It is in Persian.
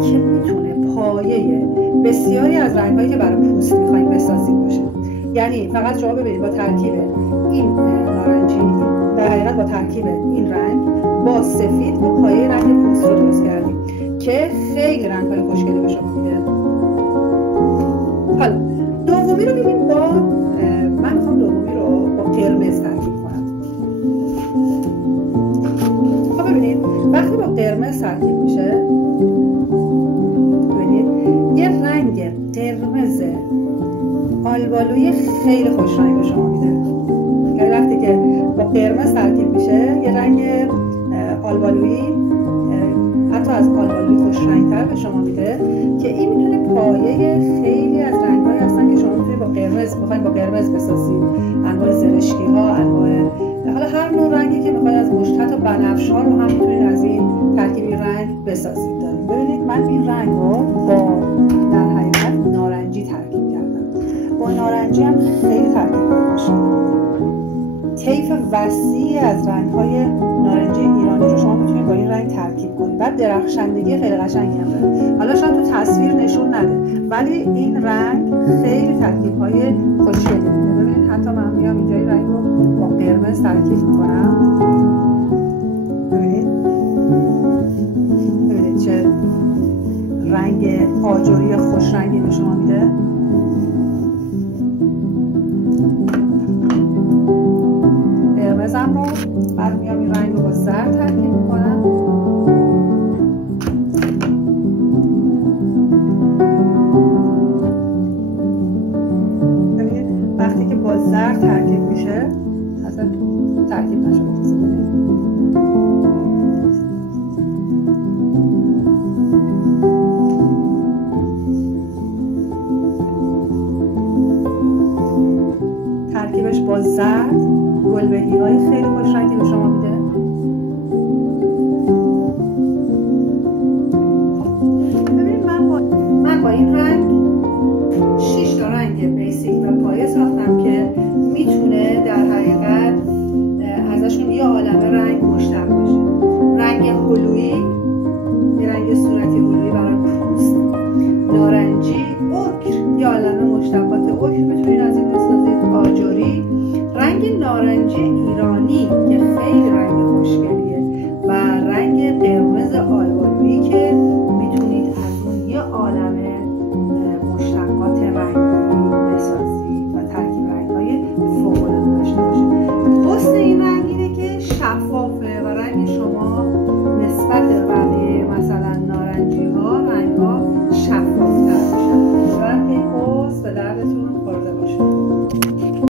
که میتونه پایه بسیاری از رنگ‌هایی که برای پوست می‌خواید بسازید باشه. یعنی فقط شما ببینید با ترکیب این نارنجی، در حقیقت با ترکیب این رنگ با سفید ما پایه رنگ پوست رو درست کردیم که خیلی رنگ‌های خوشگلی به شما میده. حالا دومی رو ببینیم من میخوام دومی رو با قرمز ترکیب کنم. خب ببینید وقتی با قرمز ترکیب میشه، ببینید یه رنگ قرمز آلبالویی خیلی خوش رنگ به شما میده. یعنی وقتی که با قرمز ترکیب میشه یه رنگ آلبالویی، حتی از آلبالویی خوش رنگتر به شما میده که این میتونه پایه خیلی از رنگ‌هایی هستن که شما میتونید با قرمز بسازید. انواع زرشکی ها، انواع حالا هر نوع رنگی که میخواید از مشت، حتی بنفش ها رو هم میتونید از این ترکیبی رنگ بسازید. ببینید من این رنگ رو با در حقیقت نارنجی ترکیب کردم. با نارنجی هم خیلی ترکیب میشه. طیف وسیعی از رنگ‌های نارنجی ایرانی رو شما میتونید با این رنگ ترکیب کنید. بعد درخشندگی خیلی قشنگی هم داره. حالا شاید تو تصویر نشون نده ولی این رنگ خیلی ترکیب‌های خوشگلی میده. ببینید حتی من میام اینجا این رنگ رو با قرمز ترکیب می‌کنم. ببینید چه رنگ آجوری خوش رنگی به شما میده. قرمزم رو بعد میام این رنگ رو با زرد ترکیب میکنم. ببینید وقتی که با زرد ترکیب میشه اصلا ترکیب نشده. ترکیبش با زرد گلبهی‌های خیلی خوش رنگی به شما میده. ببینید من با این رنگ